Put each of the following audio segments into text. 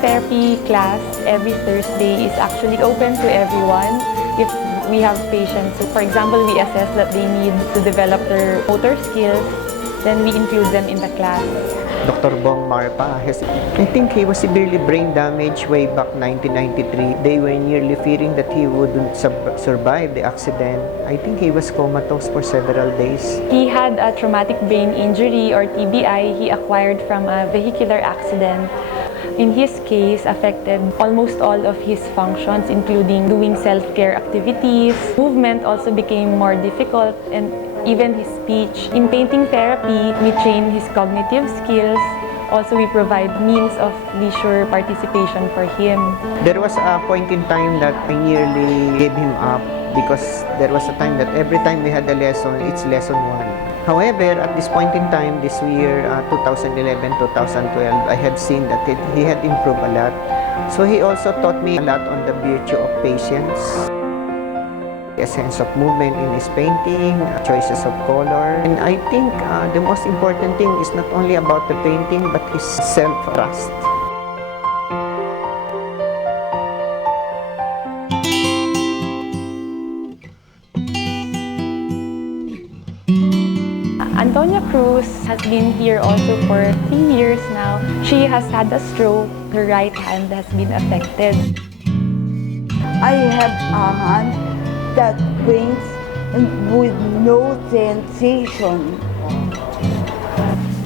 therapy class every Thursday is actually open to everyone. If we have patients, so for example, we assess that they need to develop their motor skills, then we include them in the class. Dr. Bong Marpa, I think he was severely brain damaged way back 1993. They were nearly fearing that he wouldn't survive the accident. I think he was comatose for several days. He had a traumatic brain injury or TBI he acquired from a vehicular accident. In his case, affected almost all of his functions, including doing self-care activities. Movement also became more difficult, and even his speech. In painting therapy, we train his cognitive skills. Also, we provide means of leisure participation for him. There was a point in time that I nearly gave him up because there was a time that every time we had a lesson, it's lesson 1. However, at this point in time, this year, 2011-2012, I had seen that he had improved a lot. So he also taught me a lot on the virtue of patience, a sense of movement in his painting, choices of color. And I think the most important thing is not only about the painting, but his self-trust. Antonia Cruz has been here also for 3 years now. She has had a stroke. Her right hand has been affected. I have a hand that paints with no sensation.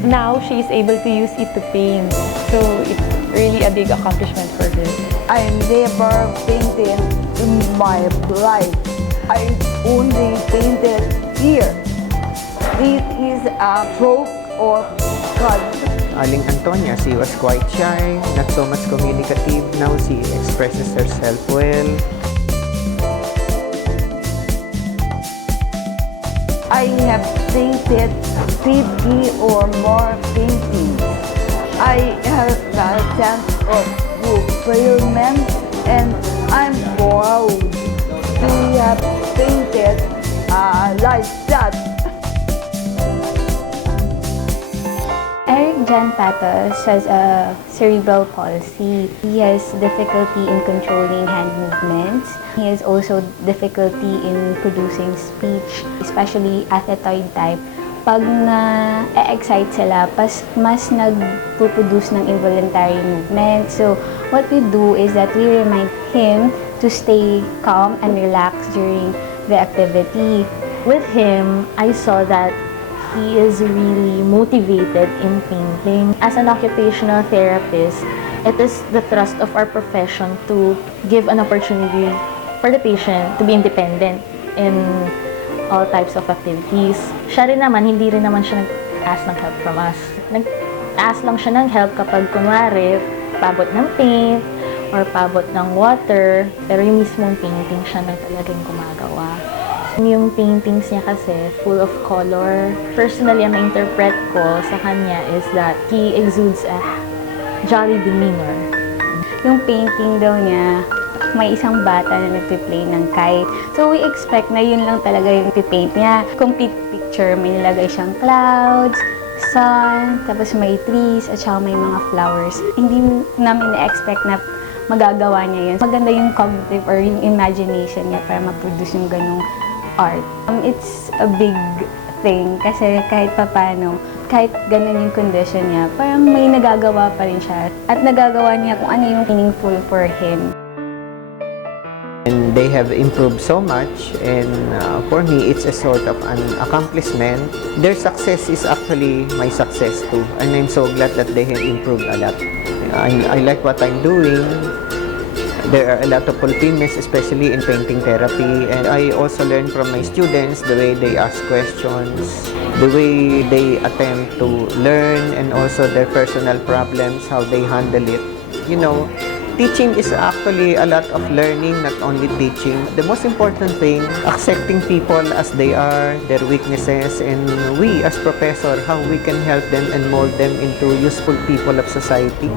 Now she is able to use it to paint. So it's really a big accomplishment for her. I never painted in my life. I only painted here. This is a stroke of God. Aling Antonia, she was quite shy, not so much communicative. Now she expresses herself well. I have painted 50 or more paintings. I have a sense of fulfillment, and I'm proud to have painted like that. Eric Jan Patos has a cerebral palsy. He has difficulty in controlling hand movements. He has also difficulty in producing speech, especially athetoid type. Pag na-excite sila, mas nagpo-produce ng involuntary movement. So, what we do is that we remind him to stay calm and relaxed during the activity. With him, I saw that he is really motivated in painting. As an occupational therapist, it is the thrust of our profession to give an opportunity for the patient to be independent in all types of activities. Siya rin naman, hindi rin naman siya nag-ask ng help from us. Nag-ask lang siya ng help kapag kunwari, pabot ng paint or pabot ng water, pero yung mismong painting siya na talagang gumagawa. Yung paintings niya kasi, full of color. Personally, ang na-interpret ko sa kanya is that he exudes a jolly demeanor. Yung painting daw niya, may isang bata na nagpiplay ng kite. So we expect na yun lang talaga yung pipaint niya. Complete picture, may nilagay siyang clouds, sun, tapos may trees, at saka may mga flowers. Hindi namin na-expect na magagawa niya yun. Maganda yung cognitive or yung imagination niya para ma-produce yung ganung art. It's a big thing kasi kahit papano, kahit ganun yung condition niya, parang may nagagawa pa rin siya. At nagagawa niya kung ano yung meaningful for him. And they have improved so much, and for me, it's a sort of an accomplishment. Their success is actually my success too, and I'm so glad that they have improved a lot. I like what I'm doing. There are a lot of fulfillments, especially in painting therapy, and I also learn from my students the way they ask questions, the way they attempt to learn, and also their personal problems, how they handle it. You know, teaching is actually a lot of learning, not only teaching. The most important thing, accepting people as they are, their weaknesses, and we as professor, how we can help them and mold them into useful people of society.